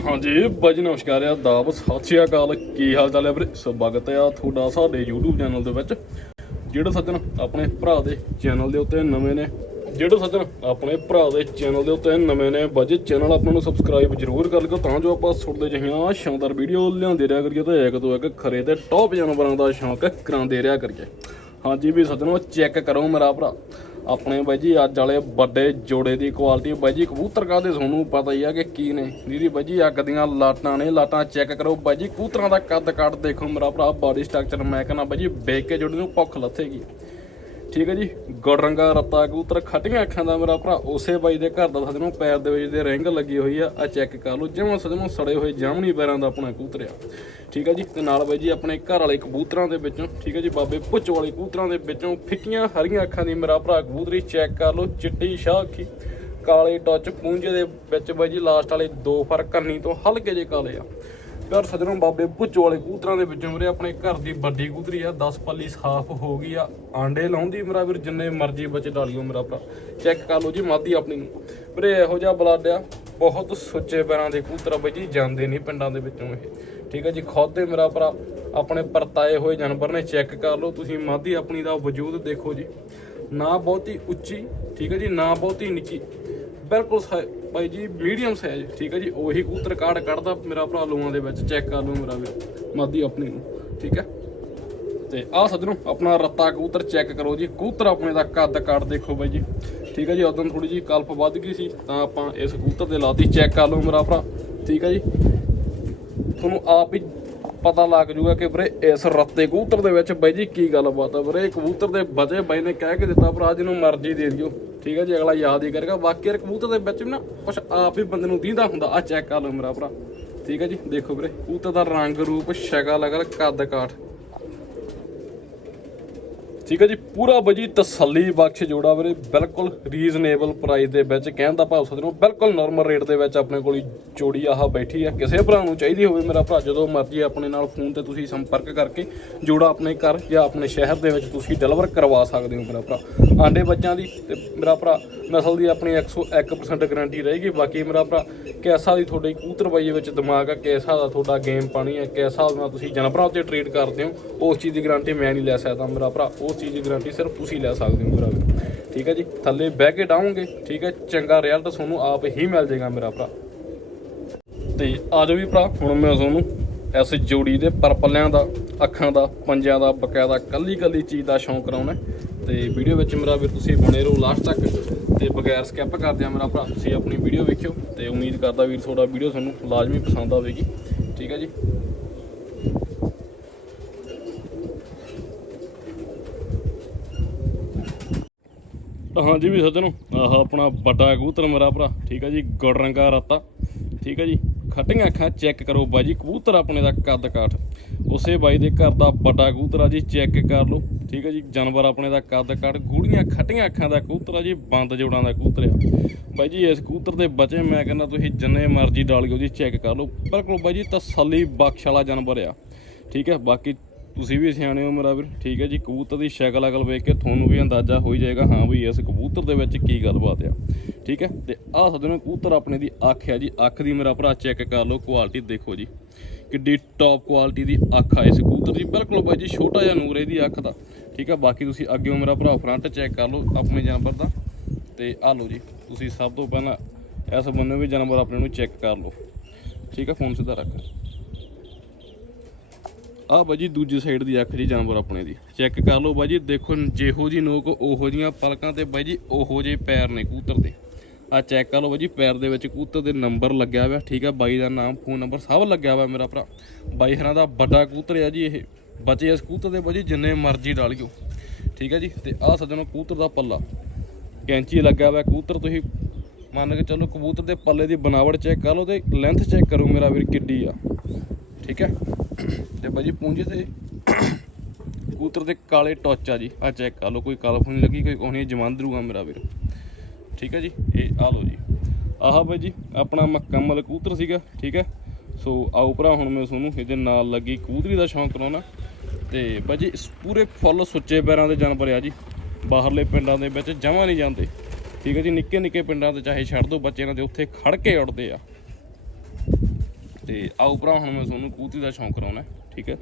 ਹਾਂਜੀ ਬਾਜੀ ਨਮਸਕਾਰ ਆ ਦਾਬ ਸਤਿ ਸ਼੍ਰੀ ਅਕਾਲ। ਕੀ ਹਾਲ ਚਾਲ ਹੈ ਵੀਰੇ? ਸਵਾਗਤ ਆ ਤੁਹਾਡਾ ਸਾਡੇ YouTube ਚੈਨਲ ਦੇ ਵਿੱਚ। ਜਿਹੜੇ ਸੱਜਣ ਆਪਣੇ ਭਰਾ ਦੇ ਚੈਨਲ ਦੇ ਉੱਤੇ ਨਵੇਂ ਨੇ, ਜਿਹੜੇ ਸੱਜਣ ਆਪਣੇ ਭਰਾ ਦੇ ਚੈਨਲ ਦੇ ਉੱਤੇ ਨਵੇਂ ਨੇ ਬਾਜੀ ਚੈਨਲ ਆਪਾਂ ਨੂੰ ਸਬਸਕ੍ਰਾਈਬ ਜ਼ਰੂਰ ਕਰ ਲਿਓ, ਤਾਂ ਜੋ ਆਪਾਂ ਸੁਣਦੇ ਜਹੀਆਂ ਸ਼ਾਨਦਾਰ ਵੀਡੀਓ ਲਿਆਉਂਦੇ ਰਿਹਾ ਕਰੀਏ ਤੇ ਇੱਕ ਤੋਂ ਇੱਕ ਖਰੇ ਤੇ ਟੌਪ ਜਾਨਵਰਾਂ ਦਾ ਸ਼ੌਂਕ ਕਰਾਉਂਦੇ ਰਿਹਾ ਕਰੀਏ। ਹਾਂਜੀ ਵੀ ਸੱਜਣੋ ਚੈੱਕ ਕਰੋ ਮੇਰਾ ਭਰਾ। ਆਪਣੇ ਬਾਈ ਜੀ, ਅੱਜ ਵਾਲੇ ਵੱਡੇ ਜੋੜੇ ਦੀ ਕੁਆਲਿਟੀ ਬਾਈ ਜੀ, ਕਬੂਤਰ ਕਾਦੇ ਤੁਹਾਨੂੰ ਪਤਾ ਹੀ ਆ ਕਿ ਕੀ ਨੇ। ਜਿਹਦੀ ਬਾਈ ਜੀ, ਅੱਗ ਦੀਆਂ ਲਾਟਾਂ ਨੇ। ਲਾਟਾਂ ਚੈੱਕ ਕਰੋ। ਬਾਈ ਜੀ, ਕਬੂਤਰਾਂ ਦਾ ਕੱਦ ਕੱਟ ਦੇਖੋ ਮੇਰਾ ਭਰਾ ਬਾਡੀ ਸਟਰਕਚਰ ਮੈਂ ਕਹਿੰਦਾ, ਬਾਈ ਜੀ ਵੇਖ ਕੇ ਜੋੜੇ ਨੂੰ ਭੁੱਖ ਲੱਥੇਗੀ। ਠੀਕ ਹੈ ਜੀ। ਗੁੜ ਰੰਗਾ ਰੱਤਾ, ਕਬੂਤਰ ਖੱਟੀਆਂ ਅੱਖਾਂ ਦਾ ਮੇਰਾ ਭਰਾ। ਉਸੇ ਬਾਈ ਦੇ ਘਰ ਦਾ ਸੱਜਣੋਂ ਪੈਰ ਦੇ ਵਿੱਚ ਦੇ ਰਿੰਗ ਲੱਗੀ ਹੋਈ ਆ। ਆ ਚੈੱਕ ਕਰ ਲਓ, ਜਿਵੇਂ ਸੱਜਣੋਂ ਸੜੇ ਹੋਏ ਜਾਮਣੀ ਪੈਰਾਂ ਦਾ ਆਪਣਾ ਕਬੂਤਰ ਆ। ਠੀਕ ਹੈ ਜੀ। ਤੇ ਨਾਲ ਬਾਈ ਜੀ, ਆਪਣੇ ਘਰ ਵਾਲੇ ਕਬੂਤਰਾਂ ਦੇ ਵਿੱਚੋਂ, ਠੀਕ ਹੈ ਜੀ, ਬਾਬੇ ਭੁੱਚ ਵਾਲੇ ਕਬੂਤਰਾਂ ਦੇ ਵਿੱਚੋਂ ਫਿੱਕੀਆਂ ਹਰੀਆਂ ਅੱਖਾਂ ਦੀ ਮੇਰਾ ਭਰਾ ਕਬੂਤਰੀ ਚੈੱਕ ਕਰ ਲਓ, ਚਿੱਟੀ ਸ਼ਾਹ ਅੱਖੀ ਕਾਲੇ ਟੱਚ ਪੂੰਝੇ ਦੇ ਵਿੱਚ ਬਾਈ ਜੀ, ਲਾਸਟ ਵਾਲੇ ਦੋ ਫਰ ਕਰਨੀ ਤੋਂ ਹਲਕੇ ਜੇ ਕਾਲੇ ਆ। ਪਿਆਰ ਸੱਜਣੋਂ, ਬਾਬੇ ਭੁੱਚ ਵਾਲੇ ਕੂਤਰਾਂ ਦੇ ਵਿੱਚੋਂ ਵੀਰੇ ਆਪਣੇ ਘਰ ਦੀ ਵੱਡੀ ਕੂਤਰੀ ਆ 10 ਪੱਲੀ ਸਾਫ਼ ਹੋ ਗਈ ਆ। ਆਂਡੇ ਲਾਉਂਦੀ ਮੇਰਾ ਵੀਰ, ਜਿੰਨੇ ਮਰਜ਼ੀ ਬੱਚੇ ਡਾਲਿਓ ਮੇਰਾ ਭਰਾ। ਚੈੱਕ ਕਰ ਲਓ ਜੀ, ਮਾਦੀ ਆਪਣੀ। ਨੂੰ ਵੀਰੇ ਇਹੋ ਜਿਹਾ ਬਲੱਡ ਆ, ਬਹੁਤ ਸੁੱਚੇ ਪੈਰਾਂ ਦੇ ਕੂਤਰਾ ਆ ਬਾਈ ਜੀ, ਜਾਂਦੇ ਨਹੀਂ ਪਿੰਡਾਂ ਦੇ ਵਿੱਚੋਂ ਇਹ। ਠੀਕ ਹੈ ਜੀ, ਖੁਦ ਦੇ ਮੇਰਾ ਭਰਾ, ਆਪਣੇ ਪਰਤਾਏ ਹੋਏ ਜਾਨਵਰ ਨੇ ਚੈੱਕ ਕਰ ਲਓ, ਤੁਸੀਂ ਮਾਦੀ ਆਪਣੀ ਦਾ ਵਜੂਦ ਦੇਖੋ ਜੀ। ਨਾ ਬਹੁਤੀ ਉੱਚੀ, ਠੀਕ ਹੈ ਜੀ, ਨਾ ਬਹੁਤੀ ਨਿੱਕੀ ਬਿਲਕੁਲ ਸ ਬਾਈ ਜੀ ਮੀਡੀਅਮ ਸਾਈਜ਼ ਠੀਕ ਹੈ ਜੀ। ਉਹੀ ਕਬੂਤਰ ਕਾੜ ਕੱਢਦਾ ਮੇਰਾ ਭਰਾ ਲੋਆਂ ਦੇ ਵਿੱਚ ਚੈੱਕ ਕਰ ਲਓ ਮੇਰਾ ਵੀ ਮਾਦੀ ਆਪਣੀ ਨੂੰ, ਠੀਕ ਹੈ। ਤੇ ਆਹ ਸੱਜਣੋ, ਆਪਣਾ ਰੱਤਾ ਕਬੂਤਰ ਚੈੱਕ ਕਰੋ ਜੀ। ਕਬੂਤਰ ਆਪਣੇ ਦਾ ਕੱਦ ਕਾੜ ਦੇਖੋ ਬਾਈ ਜੀ। ਠੀਕ ਹੈ ਜੀ, ਉਦੋਂ ਥੋੜੀ ਜੀ ਕਲਪ ਵੱਧ ਗਈ ਸੀ, ਤਾਂ ਆਪਾਂ ਇਸ ਕਬੂਤਰ ਦੇ ਲਾਤੀ ਚੈੱਕ ਕਰ ਲਓ ਮੇਰਾ ਭਰਾ, ਠੀਕ ਹੈ ਜੀ। ਤੁਹਾਨੂੰ ਆਪ ਹੀ ਪਤਾ ਲੱਗ ਜੂਗਾ ਕਿ ਵੀਰੇ ਇਸ ਰੱਤੇ ਕਬੂਤਰ ਦੇ ਵਿੱਚ ਬਾਈ ਜੀ ਕੀ ਗੱਲਬਾਤ ਆ। ਵੀਰੇ ਕਬੂਤਰ ਦੇ ਬਚੇ ਬਾਈ ਨੇ ਕਹਿ ਕੇ ਦਿੱਤਾ ਭਰਾ, ਜਿਹਨੂੰ ਮਰਜ਼ੀ ਦੇ ਦਿਓ। ਠੀਕ ਹੈ ਜੀ, ਅਗਲਾ ਯਾਦ ਹੀ ਕਰੇਗਾ। ਬਾਕੀ ਯਾਰ ਕਬੂਤਰ ਦੇ ਵਿੱਚ ਵੀ ਨਾ ਕੁਛ ਆਪ ਹੀ ਬੰਦੇ ਨੂੰ ਦੀਂਦਾ ਹੁੰਦਾ। ਆ ਚੈੱਕ ਕਰ ਲਓ ਮੇਰਾ ਭਰਾ। ਠੀਕ ਹੈ ਜੀ, ਦੇਖੋ ਵੀਰੇ, ਕਬੂਤਰ ਦਾ ਰੰਗ ਰੂਪ ਸ਼ਕਲ ਅਗਲ ਕੱਦ ਕਾਠ। ਠੀਕ ਹੈ ਜੀ, ਪੂਰਾ ਬਜੀ ਤਸੱਲੀ ਬਖਸ਼ ਜੋੜਾ ਵੀਰੇ, ਬਿਲਕੁਲ ਰੀਜ਼ਨੇਬਲ ਪ੍ਰਾਈਸ ਦੇ ਵਿੱਚ, ਕਹਿਣ ਦਾ ਭਾਵ ਸਦਰੋਂ ਬਿਲਕੁਲ ਨਾਰਮਲ ਰੇਟ ਦੇ ਵਿੱਚ ਆਪਣੇ ਕੋਲ ਜੋੜੀ ਆਹ ਬੈਠੀ ਆ ਕਿਸੇ ਭਰਾ ਨੂੰ ਚਾਹੀਦੀ ਹੋਵੇ ਮੇਰਾ ਭਰਾ, ਜਦੋਂ ਮਰਜ਼ੀ ਆਪਣੇ ਨਾਲ ਫੋਨ ਤੇ ਤੁਸੀਂ ਸੰਪਰਕ ਕਰਕੇ ਜੋੜਾ ਆਪਣੇ ਘਰ ਜਾਂ ਆਪਣੇ ਸ਼ਹਿਰ ਦੇ ਵਿੱਚ ਤੁਸੀਂ ਡਿਲੀਵਰ ਕਰਵਾ ਸਕਦੇ ਹੋ ਮੇਰਾ ਭਰਾ। ਆਂਡੇ ਬੱਚਿਆਂ ਦੀ ਤੇ ਮੇਰਾ ਭਰਾ, ਨਸਲ ਦੀ ਆਪਣੀ 101% ਗਾਰੰਟੀ ਰਹੇਗੀ। ਬਾਕੀ ਮੇਰਾ ਭਰਾ, ਕਿਸਾ ਦੀ ਤੁਹਾਡੇ ਕੂਤਰਬਾਈ ਵਿੱਚ ਦਿਮਾਗ ਆ, ਕਿਸਾ ਦਾ ਤੁਹਾਡਾ ਗੇਮ ਪਾਣੀ ਹੈ ਕਿਸ ਹਿਸਾਬ ਨਾਲ ਤੁਸੀਂ ਜਾਨਵਰਾਂ ਉੱਤੇ ਟ੍ਰੀਟ ਕਰਦੇ ਹੋ, ਉਸ ਚੀਜ਼ ਦੀ ਗਾਰੰਟੀ ਮੈਂ ਨਹੀਂ ਲੈ ਸਕਦਾ ਮੇਰਾ ਭਰਾ, ਉਸ ਚੀਜ਼ ਦੀ ਗਾਰੰਟੀ ਸਿਰਫ ਤੁਸੀਂ ਲੈ ਸਕਦੇ ਹੋ ਮੇਰਾ ਵੀਰ। ਠੀਕ ਹੈ ਜੀ? ਥੱਲੇ ਬਹਿ ਕੇ ਡਾਉਂਗੇ ਠੀਕ ਹੈ? ਚੰਗਾ ਰਿਜ਼ਲਟ ਤੁਹਾਨੂੰ ਆਪ ਹੀ ਮਿਲ ਜਾਏਗਾ ਮੇਰਾ ਭਰਾ। ਤੇ ਆ ਜਾਓ ਵੀ ਭਰਾ, ਹੁਣ ਮੈਂ ਤੁਹਾਨੂੰ ਇਸ ਜੋੜੀ ਦੇ ਪਰਪਲਿਆਂ ਦਾ, ਅੱਖਾਂ ਦਾ, ਪੰਜਿਆਂ ਦਾ, ਬਕਾਇਦਾ ਕੱਲੀ ਕੱਲੀ ਚੀਜ਼ ਦਾ ਸ਼ੌਂਕ ਕਰਾਉਣਾ ਤੇ ਵੀਡੀਓ ਵਿੱਚ ਮੇਰਾ ਵੀਰ ਤੁਸੀਂ ਬਣੇ ਰਹੋ ਲਾਸਟ ਤੱਕ। ਤੇ ਬਗੈਰ ਸਕਿਪ ਕਰਦੇ ਆ ਮੇਰਾ ਭਰਾ, ਤੁਸੀਂ ਆਪਣੀ ਵੀਡੀਓ ਵੇਖਿਓ। ਤੇ ਉਮੀਦ ਕਰਦਾ ਵੀਰ ਤੁਹਾਡਾ ਵੀਡੀਓ ਤੁਹਾਨੂੰ ਲਾਜ਼ਮੀ ਪਸੰਦ ਆਵੇਗੀ। ਠੀਕ ਹੈ ਜੀ? ਹਾਂਜੀ ਵੀ ਸੱਜਣੋ, ਆਹ ਆਪਣਾ ਵੱਡਾ ਕਬੂਤਰ ਮੇਰਾ ਭਰਾ, ਠੀਕ ਆ ਜੀ, ਗੁੜ ਰੰਗਾ ਰਾਤਾ, ਠੀਕ ਹੈ ਜੀ, ਖੱਟੀਆਂ ਅੱਖਾਂ ਚੈੱਕ ਕਰੋ ਬਾਈ ਜੀ, ਕਬੂਤਰ ਆਪਣੇ ਦਾ ਕੱਦ ਕਾਠ, ਉਸੇ ਬਾਈ ਦੇ ਘਰ ਦਾ ਵੱਡਾ ਕਬੂਤਰ ਆ ਜੀ, ਚੈੱਕ ਕਰ ਲਓ, ਠੀਕ ਹੈ ਜੀ, ਜਾਨਵਰ ਆਪਣੇ ਦਾ ਕੱਦ ਕਾਠ, ਗੂੜੀਆਂ ਖੱਟੀਆਂ ਅੱਖਾਂ ਦਾ ਕਬੂਤਰ ਆ ਜੀ, ਬੰਦ ਜੋੜਾਂ ਦਾ ਕਬੂਤਰ ਆ। ਬਾਈ ਜੀ, ਇਸ ਕਬੂਤਰ ਦੇ ਬਚੇ ਮੈਂ ਕਹਿੰਦਾ ਤੁਸੀਂ ਜਿੰਨੇ ਮਰਜ਼ੀ ਡਾਲਿਓ ਜੀ ਚੈੱਕ ਕਰ ਲਓ ਬਿਲਕੁਲ ਬਾਈ ਜੀ ਤਸੱਲੀ ਬਖਸ਼ ਵਾਲਾ ਜਾਨਵਰ ਆ, ਠੀਕ ਹੈ ਬਾਕੀ ਤੁਸੀਂ ਵੀ ਸਿਆਣੇ ਹੋ ਮੇਰਾ ਵੀਰ। ਠੀਕ ਹੈ ਜੀ, ਕਬੂਤਰ ਦੀ ਸ਼ਕਲ ਅਕਲ ਵੇਖ ਕੇ ਤੁਹਾਨੂੰ ਵੀ ਅੰਦਾਜ਼ਾ ਹੋ ਜਾਏਗਾ, ਹਾਂ ਵੀ ਇਸ ਕਬੂਤਰ ਦੇ ਵਿੱਚ ਕੀ ਗੱਲਬਾਤ ਆ। ਠੀਕ ਹੈ, ਤੇ ਆਹ ਸੱਜਣੋ, ਕਬੂਤਰ ਆਪਣੇ ਦੀ ਅੱਖ ਹੈ ਜੀ। ਅੱਖ ਦੀ ਮੇਰਾ ਭਰਾ ਚੈੱਕ ਕਰ ਲਓ ਕੁਆਲਿਟੀ ਦੇਖੋ ਜੀ। ਕਿੱਡੀ ਟੌਪ ਕੁਆਲਿਟੀ ਦੀ ਅੱਖ ਆ ਇਸ ਕਬੂਤਰ ਦੀ। ਬਿਲਕੁਲ ਬਾਈ ਜੀ, ਛੋਟਾ ਜਿਹਾ ਨੂਰ ਇਹਦੀ ਅੱਖ ਦਾ। ਠੀਕ ਆ ਬਾਕੀ ਤੁਸੀਂ ਅੱਗੇੋਂ ਮੇਰਾ ਭਰਾ ਫਰੰਟ ਚੈੱਕ ਕਰ ਲਓ ਆਪਣੇ ਜਾਨਵਰ ਦਾ। ਤੇ ਆਹ ਲਓ ਜੀ, ਤੁਸੀਂ ਸਭ ਤੋਂ ਪਹਿਲਾਂ ਇਸ ਬੰਨੇ ਵੀ ਜਾਨਵਰ ਆਪਣੇ ਨੂੰ ਚੈੱਕ ਕਰ ਲਓ। ਠੀਕ ਹੈ ਫੋਨ ਸਿੱਧਾ ਰੱਖ। ਆ ਬਾਜੀ ਦੂਜੀ ਸਾਈਡ ਦੀ ਅੱਖ ਜੀ ਜਾਨਵਰ ਆਪਣੇ ਦੀ। ਚੈੱਕ ਕਰ ਲਓ ਬਾਜੀ ਦੇਖੋ ਜਿਹੋ ਜੀ ਨੋਕ, ਉਹੋ ਜੀਆਂ ਪਲਕਾਂ ਤੇ ਬਾਜੀ ਉਹੋ ਜੇ ਪੈਰ ਨੇ ਕੂਤਰ ਦੇ। ਆ ਚੈੱਕ ਕਰ ਲਓ ਬਾਜੀ ਪੈਰ ਦੇ ਵਿੱਚ ਕੂਤਰ ਦੇ ਨੰਬਰ ਲੱਗਿਆ ਹੋਇਆ, ਠੀਕ ਆ? ਬਾਈ ਦਾ ਨਾਮ ਫੋਨ ਨੰਬਰ ਸਭ ਲੱਗਿਆ ਹੋਇਆ ਮੇਰਾ ਭਰਾ। ਬਾਈ ਹਰਾਂ ਦਾ ਵੱਡਾ ਕੂਤਰ ਆ ਜੀ ਇਹ। ਬੱਚੇ ਇਸ ਕੂਤਰ ਦੇ ਬਾਜੀ ਜਿੰਨੇ ਮਰਜ਼ੀ ਡਾਲਿਓ ਠੀਕ ਹੈ ਜੀ? ਤੇ ਆ ਸੱਜਣੋ ਕੂਤਰ ਦਾ ਪੱਲਾ। ਕੈਂਚੀ ਲੱਗਿਆ ਹੋਇਆ ਕੂਤਰ ਤੁਸੀਂ ਮੰਨ ਕੇ ਚੱਲੋ ਕਬੂਤਰ ਦੇ ਪੱਲੇ ਦੀ ਬਣਾਵਟ ਚੈੱਕ ਕਰ ਲਓ ਤੇ ਲੈਂਥ ਚੈੱਕ ਕਰੋ ਮੇਰਾ ਵੀਰ ਕਿੱਡੀ ਆ। ਠੀਕ ਹੈ ਤੇ ਬਾਜੀ ਪੂੰਝੇ ਤੇ ਕਬੂਤਰ ਦੇ ਕਾਲੇ ਟੋਚ ਆ ਜੀ। ਆ ਚੈੱਕ ਕਰ ਲਓ, ਕੋਈ ਕਲਫ ਨਹੀਂ ਲੱਗੀ, ਕੋਈ ਕੋਹਣੀ ਜਮਾਂਦਰੂ ਆ ਮੇਰਾ ਵੀਰ। ਠੀਕ ਹੈ ਜੀ? ਇਹ ਆ ਲਓ ਜੀ। ਆਹ ਬਾਈ ਜੀ ਆਪਣਾ ਮੁਕੰਮਲ ਕਬੂਤਰ ਸੀਗਾ, ਠੀਕ ਹੈ ਸੋ ਆਓ ਭਰਾ, ਹੁਣ ਮੈਂ ਤੁਹਾਨੂੰ ਇਹਦੇ ਨਾਲ ਲੱਗੀ ਕਬੂਤਰੀ ਦਾ ਸ਼ੌਂਕ ਕਰਾਉਣਾ। ਤੇ ਬਾਈ ਜੀ ਪੂਰੇ ਫੁੱਲ ਸੁੱਚੇ ਪੈਰਾਂ ਦੇ ਜਾਨਵਰ ਆ ਜੀ। ਬਾਹਰਲੇ ਪਿੰਡਾਂ ਦੇ ਵਿੱਚ ਜਮਾਂ ਨਹੀਂ ਜਾਂਦੇ। ਠੀਕ ਹੈ ਜੀ? ਨਿੱਕੇ ਨਿੱਕੇ ਪਿੰਡਾਂ ਤੇ ਚਾਹੇ ਛੱਡ ਦਿਓ ਬੱਚੇ ਇਹਨਾਂ ਦੇ ਉੱਥੇ ਖੜ ਕੇ ਉੱਡਦੇ ਆ। ਤੇ ਆਓ ਭਰਾ, ਹੁਣ ਮੈਂ ਤੁਹਾਨੂੰ ਕਬੂਤਰੀ ਦਾ ਸ਼ੌਂਕ ਕਰਾਉਣਾ ਠੀਕ ਹੈ?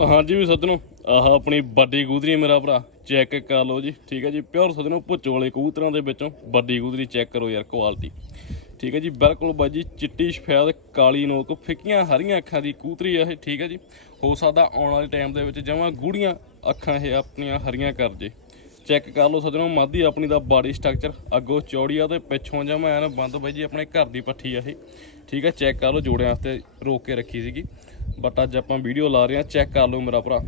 ਹਾਂਜੀ ਵੀ ਸੱਜਣੋ, ਆਹ ਆਪਣੀ ਵੱਡੀ ਕਬੂਤਰੀ ਮੇਰਾ ਭਰਾ, ਚੈੱਕ ਕਰ ਲਓ ਜੀ, ਠੀਕ ਹੈ ਜੀ, ਪਿਓਰ ਸੱਜਣੋ, ਭੁੱਚੋ ਵਾਲੇ ਕਬੂਤਰਾਂ ਦੇ ਵਿੱਚੋਂ ਵੱਡੀ ਕਬੂਤਰੀ ਚੈੱਕ ਕਰੋ ਯਾਰ ਕੁਆਲਿਟੀ ਠੀਕ ਹੈ ਜੀ, ਬਿਲਕੁਲ ਬਾਜੀ ਚਿੱਟੀ ਸਫੈਦ, ਕਾਲੀ ਨੋਕ, ਫਿੱਕੀਆਂ ਹਰੀਆਂ ਅੱਖਾਂ ਦੀ ਕੂਤਰੀ ਆ ਇਹ, ਠੀਕ ਹੈ ਜੀ, ਹੋ ਸਕਦਾ ਆਉਣ ਵਾਲੇ ਟਾਈਮ ਦੇ ਵਿੱਚ ਜਮਾਂ ਗੂੜੀਆਂ ਅੱਖਾਂ ਇਹ ਆਪਣੀਆਂ ਹਰੀਆਂ ਕਰ ਜੇ। ਚੈੱਕ ਕਰ ਲਓ ਸੱਜਣੋ, ਮਾਦੀ ਆਪਣੀ ਦਾ ਬਾਡੀ ਸਟਰਕਚਰ ਅੱਗੋਂ ਚੌੜੀ ਆ ਤੇ ਪਿੱਛੋਂ ਜਮਾਂ ਐਨ ਬੰਦ ਬਾਈ ਜੀ, ਆਪਣੇ ਘਰ ਦੀ ਪੱਠੀ ਆ ਇਹ। ਠੀਕ ਹੈ ਚੈੱਕ ਕਰ ਲਓ ਜੋੜਿਆਂ ਵਾਸਤੇ ਰੋਕ ਕੇ ਰੱਖੀ ਸੀਗੀ। ਬਟ ਅੱਜ ਆਪਾਂ ਵੀਡੀਓ ਲਾ ਰਹੇ ਹਾਂ, ਚੈੱਕ ਕਰ ਲਓ ਮੇਰਾ ਭਰਾ।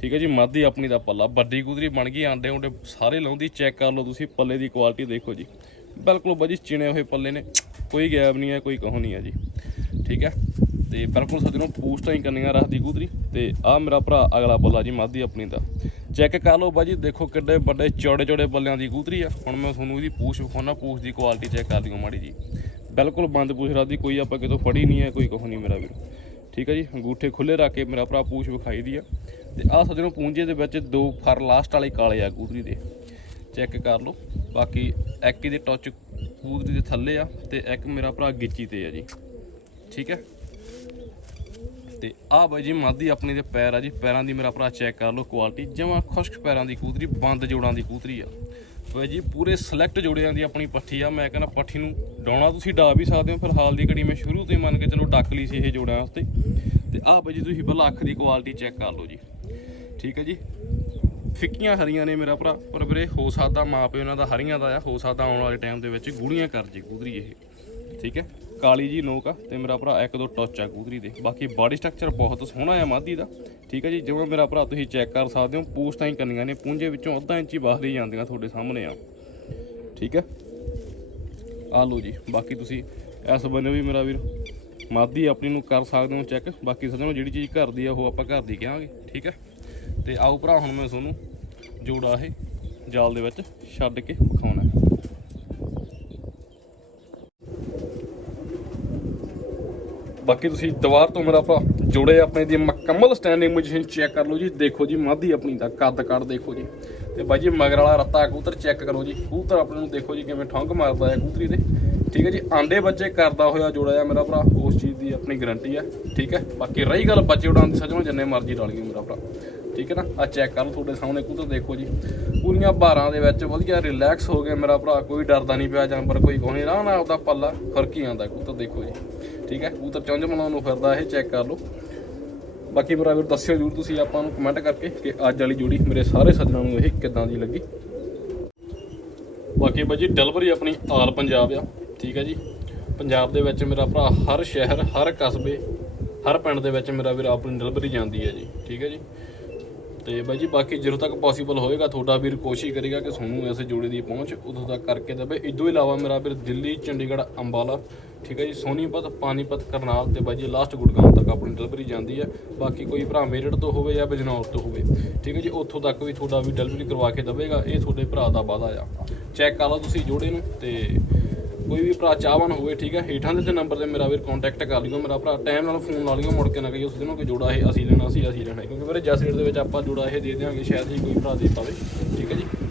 ਠੀਕ ਹੈ ਜੀ, ਮਾਦੀ ਆਪਣੀ ਦਾ ਪੱਲਾ ਵੱਡੀ ਕੁਦਰੀ ਬਣ ਗਈ, ਆਂਡੇ ਉਂਡੇ ਸਾਰੇ ਲਾਉਂਦੀ, ਚੈੱਕ ਕਰ ਲਓ ਤੁਸੀਂ ਪੱਲੇ ਦੀ ਕੁਆਲਿਟੀ ਦੇਖੋ ਜੀ। ਬਿਲਕੁਲ ਬਾਜੀ ਚਿਣੇ ਹੋਏ ਪੱਲੇ ਨੇ, ਕੋਈ ਗੈਪ ਨਹੀਂ ਹੈ, ਕੋਈ ਕਹੋ ਨਹੀਂ ਹੈ ਜੀ। ਠੀਕ ਹੈ ਤੇ ਬਿਲਕੁਲ ਸੱਜਣੋ ਪੂਸਟਾਂ ਹੀ ਕਰਨੀਆਂ ਰੱਖਦੀ ਕੁਦਰੀ ਤੇ ਆ ਮੇਰਾ ਭਰਾ ਅਗਲਾ ਪੱਲਾ ਜੀ, ਮਾਦੀ ਆਪਣੀ ਦਾ। ਚੈੱਕ ਕਰ ਲਓ ਬਾਜੀ, ਦੇਖੋ ਕਿੱਡੇ ਵੱਡੇ ਚੌੜੇ ਚੌੜੇ ਬੱਲਿਆਂ ਦੀ ਕੁਦਰੀ ਆ। ਹੁਣ ਮੈਂ ਤੁਹਾਨੂੰ ਇਹਦੀ ਪੂਛ ਵਿਖਾਉਣਾ ਪੂਛ ਦੀ ਕੁਆਲਿਟੀ ਚੈੱਕ ਕਰ ਲਿਓ ਮਾੜੀ ਜੀ। ਬਿਲਕੁਲ ਬੰਦ ਪੂਛ ਰੱਖਦੀ, ਕੋਈ ਆਪਾਂ ਕਿਤੋਂ ਫੜੀ ਨਹੀਂ ਹੈ, ਕੋਈ ਕਹੋ ਨਹੀਂ ਮੇਰਾ ਵੀਰ। ਠੀਕ ਹੈ ਜੀ, ਅੰਗੂਠੇ ਖੁੱਲੇ ਰੱਖ ਕੇ ਮੇਰਾ ਭਰਾ ਪੂਛ ਵਿਖਾਈ ਦੀ ਆ। ਤੇ ਆਹ ਸੱਜਣੋ, ਪੂੰਜੇ ਦੇ ਵਿੱਚ ਦੋ ਫਰ ਲਾਸਟ ਵਾਲੇ ਕਾਲੇ ਆ ਕੂਦਰੀ ਦੇ। ਚੈੱਕ ਕਰ ਲਓ, ਬਾਕੀ ਇੱਕ ਇਹਦੇ ਟੱਚ ਕੂਤਰੀ ਦੇ ਥੱਲੇ ਆ ਤੇ ਇੱਕ ਮੇਰਾ ਭਰਾ ਗਿੱਚੀ ਤੇ ਆ ਜੀ। ਠੀਕ ਹੈ ਤੇ ਆਹ ਬਾਈ ਜੀ ਮਾਦੀ ਆਪਣੀ ਦੇ ਪੈਰ ਆ ਜੀ, ਪੈਰਾਂ ਦੀ ਮੇਰਾ ਭਰਾ ਚੈੱਕ ਕਰ ਲਓ ਕੁਆਲਿਟੀ ਜਮਾਂ ਖੁਸ਼ਕ ਪੈਰਾਂ ਦੀ ਕੂਤਰੀ, ਬੰਦ ਜੋੜਾਂ ਦੀ ਕੂਤਰੀ ਆ। ਬਾਈ ਜੀ ਪੂਰੇ ਸਿਲੈਕਟ ਜੋੜਿਆਂ ਦੀ ਆਪਣੀ ਪੱਠੀ ਆ, ਮੈਂ ਕਹਿੰਦਾ ਪੱਠੀ ਨੂੰ ਡਾਉਣਾ ਤੁਸੀਂ ਡਾ ਵੀ ਸਕਦੇ ਹੋ, ਫਿਰ ਹਾਲ ਦੀ ਘੜੀ ਮੈਂ ਸ਼ੁਰੂ ਤੋਂ ਹੀ ਮੰਨ ਕੇ ਚਲੋ ਡੱਕ ਲਈ ਸੀ ਇਹ ਜੋੜਿਆਂ ਵਾਸਤੇ। ਤੇ ਆਹ ਬਾਈ ਜੀ ਤੁਸੀਂ ਪਹਿਲਾਂ ਅੱਖ ਦੀ ਕੁਆਲਿਟੀ ਚੈੱਕ ਕਰ ਲਓ ਜੀ। ਠੀਕ ਹੈ ਜੀ? ਫਿੱਕੀਆਂ ਹਰੀਆਂ ਨੇ ਮੇਰਾ ਭਰਾ, ਪਰ ਵੀਰੇ ਹੋ ਸਕਦਾ ਮਾਂ ਪਿਓ ਦਾ ਹਰੀਆਂ ਦਾ ਆ, ਹੋ ਸਕਦਾ ਆਉਣ ਵਾਲੇ ਟਾਈਮ ਦੇ ਵਿੱਚ ਗੂੜੀਆਂ ਕਰ ਜੇ ਕੂਦਰੀ ਇਹ। ਠੀਕ ਹੈ? ਕਾਲੀ ਜੀ ਨੋਕ ਆ ਤੇ ਮੇਰਾ ਭਰਾ ਇੱਕ ਦੋ ਟੱਚ ਆ ਕੂਦਰੀ ਦੇ। ਬਾਕੀ ਬਾਡੀ ਸਟਰਕਚਰ ਬਹੁਤ ਸੋਹਣਾ ਆ ਮਾਦੀ ਦਾ। ਠੀਕ ਹੈ ਜੀ, ਜਿਵੇਂ ਮੇਰਾ ਭਰਾ ਤੁਸੀਂ ਚੈੱਕ ਕਰ ਸਕਦੇ ਹੋ ਪੂਛਤਾਂ ਹੀ ਕੰਨੀਆਂ ਨੇ ਪੂੰਝੇ ਵਿੱਚੋਂ ਅੱਧਾ ਇੰਚੀ ਬਾਹਰ ਜਾਂਦੀਆਂ ਤੁਹਾਡੇ ਸਾਹਮਣੇ ਆ। ਠੀਕ ਹੈ ਆ ਲਓ ਜੀ, ਬਾਕੀ ਤੁਸੀਂ ਇਸ ਬੰਨੇ ਵੀ ਮੇਰਾ ਵੀਰ ਮਾਦੀ ਆਪਣੀ ਨੂੰ ਕਰ ਸਕਦੇ ਹੋ ਚੈੱਕ ਬਾਕੀ ਸਦੋਂ ਜਿਹੜੀ ਚੀਜ਼ ਘਰ ਦੀ ਆ, ਉਹ ਆਪਾਂ ਘਰ ਦੀ ਕਹਾਂਗੇ। ਠੀਕ ਹੈ ਤੇ ਆਓ ਭਰਾ, ਹੁਣ ਮੈਂ ਤੁਹਾਨੂੰ ਜੋੜਾ ਇਹ ਜਾਲ ਦੇ ਵਿੱਚ ਛੱਡ ਕੇ ਵਿਖਾਉਣਾ ਹੈ। ਬਾਕੀ ਤੁਸੀਂ ਦੀਵਾਰ ਤੋਂ ਮੇਰਾ ਭਰਾ ਜੋੜੇ ਆਪਣੇ ਦੀ ਮੁਕੰਮਲ ਸਟੈਂਡਿੰਗ ਪੋਜੀਸ਼ਨ ਚੈੱਕ ਕਰ ਲਓ ਜੀ। ਦੇਖੋ ਜੀ ਮਾਦੀ ਆਪਣੀ ਦਾ ਕੱਦ ਕੱਦ ਦੇਖੋ ਜੀ। ਤੇ ਬਾਈ ਜੀ, ਮਗਰ ਵਾਲਾ ਰੱਤਾ ਕਬੂਤਰ ਚੈੱਕ ਕਰੋ ਜੀ। ਕਬੂਤਰ ਆਪਣੇ ਨੂੰ ਦੇਖੋ ਜੀ ਕਿਵੇਂ ਠੰਗ ਮਾਰਦਾ ਹੈ ਕਬੂਤਰੀ ਦੇ। ਠੀਕ ਹੈ ਜੀ, ਆਂਡੇ ਬੱਚੇ ਕਰਦਾ ਹੋਇਆ ਜੋੜਾ ਆ ਮੇਰਾ ਭਰਾ। ਉਸ ਚੀਜ਼ ਦੀ ਆਪਣੀ ਗਾਰੰਟੀ ਹੈ। ਠੀਕ ਹੈ, ਬਾਕੀ ਰਹੀ ਗੱਲ ਬੱਚੇ ਉਡਾਉਣ ਦੀ ਸੱਜਣੋ, ਜਿੰਨੇ ਮਰਜ਼ੀ ਡਾਲੀਓ ਮੇਰਾ ਭਰਾ। ਠੀਕ ਹੈ ਨਾ? ਆ ਚੈੱਕ ਕਰ ਲਓ ਤੁਹਾਡੇ ਸਾਹਮਣੇ ਕਬੂਤਰ ਦੇਖੋ ਜੀ। ਪੂਰੀਆਂ ਬਾਰਾਂ ਦੇ ਵਿੱਚ ਵਧੀਆ ਰਿਲੈਕਸ ਹੋ ਗਿਆ ਮੇਰਾ ਭਰਾ, ਕੋਈ ਡਰਦਾ ਨਹੀਂ ਪਿਆ ਜਾਨਵਰ, ਕੋਈ ਕੋਈ ਆਰਾਮ ਨਾਲ ਆਪਦਾ ਪੱਲਾ ਫ਼ਰਕ ਹੀ ਆਉਂਦਾ ਕਬੂਤਰ ਦੇਖੋ ਜੀ। ਠੀਕ ਹੈ? ਕਬੂਤਰ ਚੁੰਝ ਮਨਾਉਣ ਨੂੰ ਫਿਰਦਾ, ਇਹ ਚੈੱਕ ਕਰ ਲਓ। ਬਾਕੀ ਮੇਰਾ ਵੀਰ ਦੱਸਿਓ ਜਰੂਰ ਤੁਸੀਂ ਆਪਾਂ ਨੂੰ ਕਮੈਂਟ ਕਰਕੇ ਕਿ ਅੱਜ ਵਾਲੀ ਜੋੜੀ ਮੇਰੇ ਸਾਰੇ ਸੱਜਣਾਂ ਨੂੰ ਇਹ ਕਿੱਦਾਂ ਦੀ ਲੱਗੀ। ਬਾਕੀ ਬਾਜੀ ਡਿਲੀਵਰੀ ਆਪਣੀ ਆਲ ਪੰਜਾਬ ਆ, ਠੀਕ ਹੈ ਜੀ। ਪੰਜਾਬ ਦੇ ਵਿੱਚ ਮੇਰਾ ਭਰਾ ਹਰ ਸ਼ਹਿਰ, ਹਰ ਕਸਬੇ, ਹਰ ਪਿੰਡ ਦੇ ਵਿੱਚ ਮੇਰਾ ਵੀਰ ਆਪਣੀ ਡਿਲੀਵਰੀ ਜਾਂਦੀ ਹੈ ਜੀ, ਠੀਕ ਹੈ ਜੀ। ਤੇ ਬਾਈ ਜੀ, ਬਾਕੀ ਜਦੋਂ ਤੱਕ ਪੋਸੀਬਲ ਹੋਏਗਾ, ਤੁਹਾਡਾ ਵੀਰ ਕੋਸ਼ਿਸ਼ ਕਰੇਗਾ ਕਿ ਤੁਹਾਨੂੰ ਇਸ ਜੋੜੇ ਦੀ ਪਹੁੰਚ ਉਦੋਂ ਤੱਕ ਕਰਕੇ ਦੇਵੇ। ਇਦੋਂ ਇਲਾਵਾ ਮੇਰਾ ਵੀਰ ਦਿੱਲੀ, ਚੰਡੀਗੜ੍ਹ, ਅੰਬਾਲਾ, ਠੀਕ ਹੈ ਜੀ, ਸੋਨੀਪਤ ਪਾਨੀਪਤ ਕਰਨਾਲ ਤੇ ਬਾਈ ਜੀ ਲਾਸਟ ਗੁੜਗਾਉਂ ਤੱਕ ਆਪਣੀ ਡਿਲੀਵਰੀ ਜਾਂਦੀ ਹੈ। ਬਾਕੀ ਕੋਈ ਭਰਾ ਮੇਰਠ ਤੋਂ ਹੋਵੇ ਜਾਂ ਬਿਜਨੌਰ ਤੋਂ ਹੋਵੇ, ਠੀਕ ਹੈ ਜੀ, ਉੱਥੋਂ ਤੱਕ ਵੀ ਤੁਹਾਡਾ ਵੀ ਡਿਲੀਵਰੀ ਕਰਵਾ ਕੇ ਦੇਵੇਗਾ। ਇਹ ਤੁਹਾਡੇ ਭਰਾ ਦਾ ਵਾਅਦਾ ਆ। ਚੈੱਕ ਕਰ ਲਓ ਤੁਸੀਂ ਜੋੜੇ ਨੂੰ ਤੇ ਕੋਈ ਵੀ ਭਰਾ ਚਾਹਵਾਨ ਹੋਵੇ, ਠੀਕ ਹੈ, ਹੇਠਾਂ ਦੇ ਨੰਬਰ ਤੇ ਮੇਰਾ ਵੀਰ ਕੰਟੈਕਟ ਕਰ ਲਿਓ, ਮੇਰਾ ਭਰਾ ਟਾਈਮ ਨਾਲ ਫੋਨ ਲਾ ਲਿਓ, ਮੁੜ ਕੇ ਨਾ ਕਹੀਓ ਸਿੱਧੂ ਨੂੰ ਕਿ ਜੋੜਾ ਇਹ ਅਸੀਂ ਲੈਣਾ ਸੀ ਅਸੀਂ ਲੈਣਾ ਕਿਉਂਕਿ ਵੀਰੇ ਜਸ ਰੇਟ ਦੇ ਵਿੱਚ ਆਪਾਂ ਜੋੜਾ ਇਹ ਦੇ ਦਿਆਂਗੇ, ਸ਼ਾਇਦ ਹੀ ਕੋਈ ਭਰਾ ਦੇ ਪਾਵੇ, ਠੀਕ ਹੈ ਜੀ?